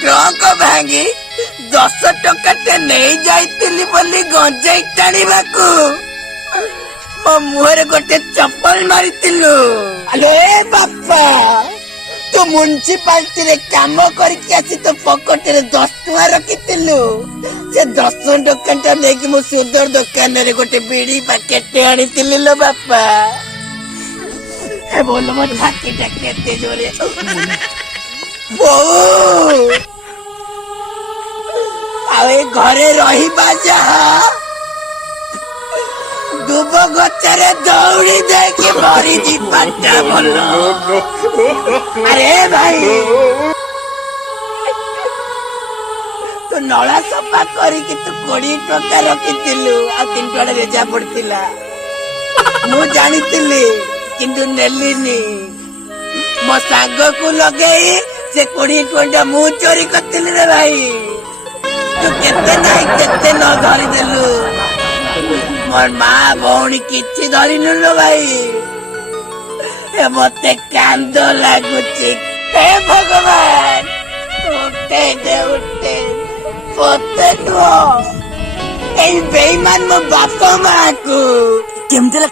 Trunk भांगी 10 टंका नहीं जाइतिली बोली गंजाई टाणीबाकू मो मुहरे गोटे चप्पल मारितिलु। अलो ए बापा तू म्युनिसिपालिटी रे काम करके आसी तो पॉकेट रे 10 टका रखितिलु से 10 टका लेके मो सुंदर दुकान रे गोटे बीड़ी पैकेट आनीतिली लो बापा। ए बोल मो छाती केते जोरे बहु आवे घरे रहिबा जहा दुब गचरे दौड़ी देके मरी जीवाटा भलो। अरे भाई तू नला सफा करिके तू 20 टका रखितिलु आ 3 टका रेजा पड़तिला मु जानितिली किंतु नेलिनी मो सांग को लगेई से 20 टका मु चोरी करतिली रे भाई। तू केते नहीं केते न धरी देलु मोर माँ भौणी किछि धरी नुलो भाई। ए मते कांद लागुची हे भगवान उठे दे उठे पोते नो ए बेईमान मो बापा माँ को केमतिला